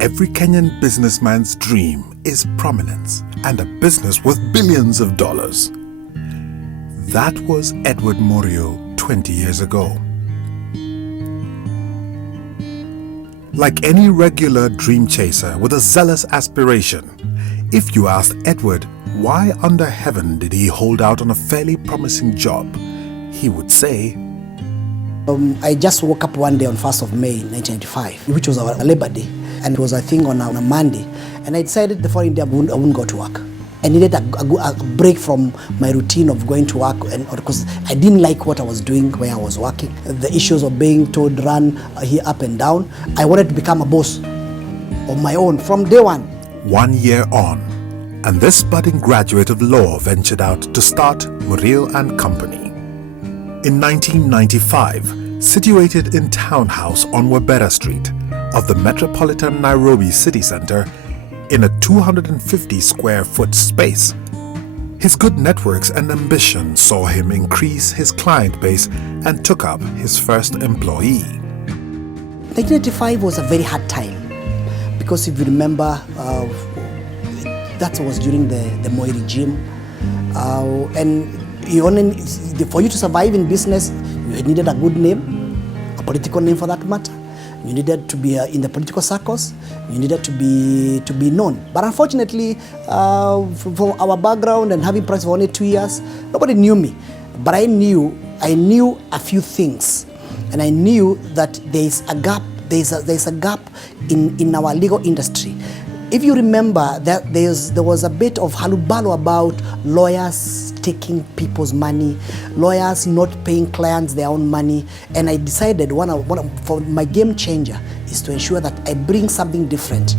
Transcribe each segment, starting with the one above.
Every Kenyan businessman's dream is prominence and a business worth billions of dollars. That was Edward Morio 20 years ago. Like any regular dream chaser with a zealous aspiration, if you asked Edward why under heaven did he hold out on a fairly promising job, he would say, I just woke up one day on 1st of May 1995, which was our Labor Day, and it was I think on a Monday, and I decided the following day I wouldn't go to work. I needed a break from my routine of going to work, and because I didn't like what I was doing where I was working. The issues of being told run here up and down. I wanted to become a boss of my own from day one. 1 year on, and this budding graduate of law ventured out to start Muriel and Company. In 1995, situated in Townhouse on Wabera Street of the metropolitan Nairobi city centre, in a 250 square foot space, his good networks and ambition saw him increase his client base and took up his first employee. 1985 was a very hard time because if you remember, that was during the Moi regime, and for you to survive in business, you needed a good name, a political name for that matter. You needed to be in the political circles. You needed to be known. But unfortunately, from our background and having practiced for only 2 years, nobody knew me. But I knew a few things, and I knew that there is a gap. There's a gap in our legal industry. If you remember that there was a bit of halubalu about lawyers taking people's money, lawyers not paying clients their own money, and I decided for my game changer is to ensure that I bring something different.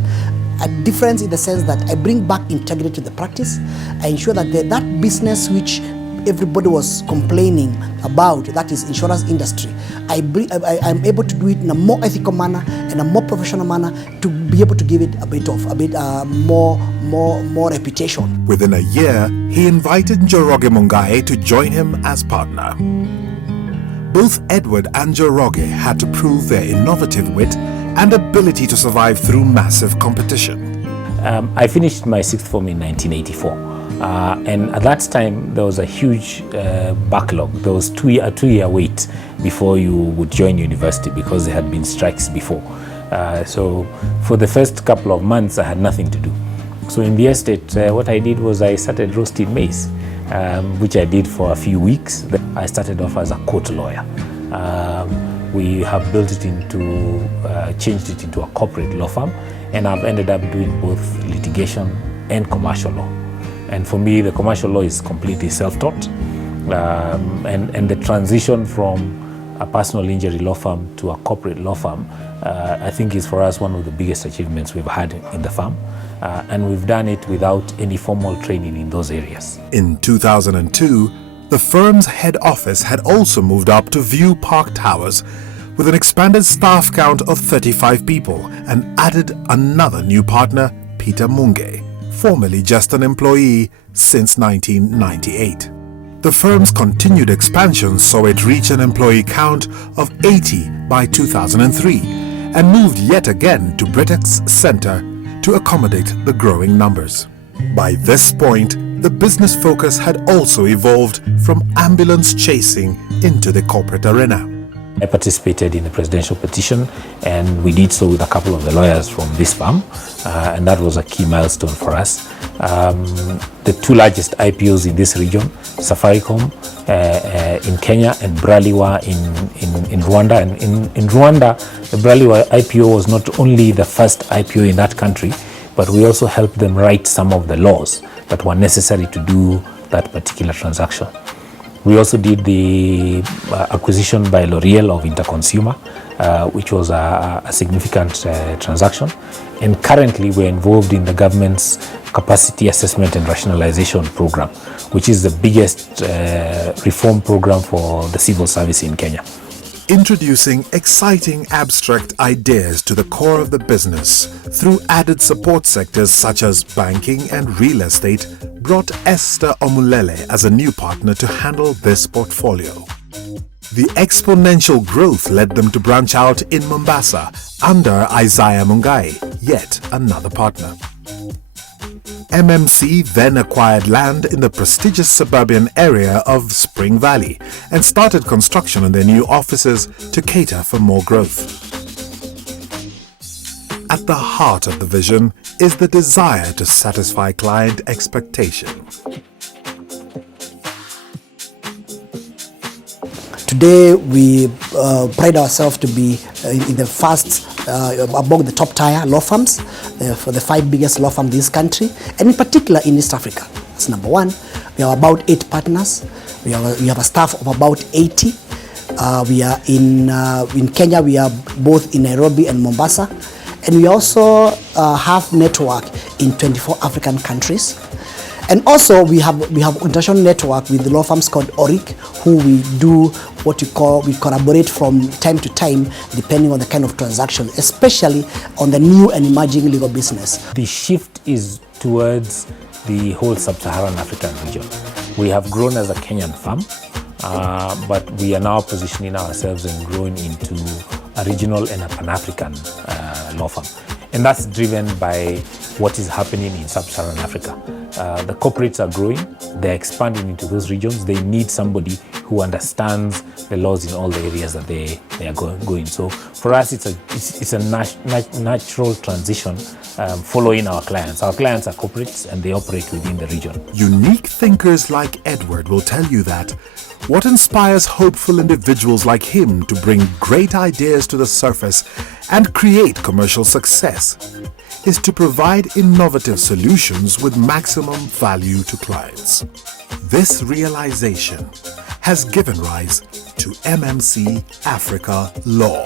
A difference in the sense that I bring back integrity to the practice. I ensure that that business which everybody was complaining about, that is insurance industry, I'm able to do it in a more ethical manner and a more professional manner to be able to give it a bit more reputation. Within a year, he invited Njoroge Mungai to join him as partner. Both Edward and Njoroge had to prove their innovative wit and ability to survive through massive competition. I finished my sixth form in 1984. And at that time, there was a huge backlog. There was a two-year wait before you would join university because there had been strikes before. So for the first couple of months, I had nothing to do. So in the estate, what I did was I started roasting maize, which I did for a few weeks. Then I started off as a court lawyer. We have changed it into a corporate law firm, and I've ended up doing both litigation and commercial law. And for me, the commercial law is completely self-taught. And the transition from a personal injury law firm to a corporate law firm, I think is for us one of the biggest achievements we've had in the firm. And we've done it without any formal training in those areas. In 2002, the firm's head office had also moved up to View Park Towers with an expanded staff count of 35 people and added another new partner, Peter Munge, formerly just an employee since 1998. The firm's continued expansion saw it reach an employee count of 80 by 2003 and moved yet again to Britax Centre to accommodate the growing numbers. By this point, the business focus had also evolved from ambulance chasing into the corporate arena. I participated in the presidential petition, and we did so with a couple of the lawyers from this firm, and that was a key milestone for us. The two largest IPOs in this region, Safaricom in Kenya and Braliwa in Rwanda. And in Rwanda, the Braliwa IPO was not only the first IPO in that country, but we also helped them write some of the laws that were necessary to do that particular transaction. We also did the acquisition by L'Oreal of Interconsumer, which was a significant transaction. And currently we're involved in the government's capacity assessment and rationalization program, which is the biggest reform program for the civil service in Kenya. Introducing exciting abstract ideas to the core of the business through added support sectors such as banking and real estate brought Esther Omulele as a new partner to handle this portfolio. The exponential growth led them to branch out in Mombasa under Isaiah Mungai, yet another partner. MMC then acquired land in the prestigious suburban area of Spring Valley and started construction on their new offices to cater for more growth. At the heart of the vision is the desire to satisfy client expectations. Today, we pride ourselves to be in the first, among the top tier law firms, for the 5 biggest law firms in this country, and in particular in East Africa. That's number one. We have about 8 partners. We have a staff of about 80. We are in Kenya. We are both in Nairobi and Mombasa, and we also have network in 24 African countries. And also we have international network with the law firms called ORIC, who we do what we collaborate from time to time depending on the kind of transaction, especially on the new and emerging legal business. The shift is towards the whole sub-Saharan African region. We have grown as a Kenyan firm, but we are now positioning ourselves and growing into a regional and a pan-African law firm. And that's driven by what is happening in sub-Saharan Africa. The corporates are growing, they're expanding into those regions. They need somebody who understands the laws in all the areas that they are going. So for us, it's a natural transition following our clients. Our clients are corporates and they operate within the region. Unique thinkers like Edward will tell you that what inspires hopeful individuals like him to bring great ideas to the surface and create commercial success is to provide innovative solutions with maximum value to clients. This realization has given rise to MMC Africa Law.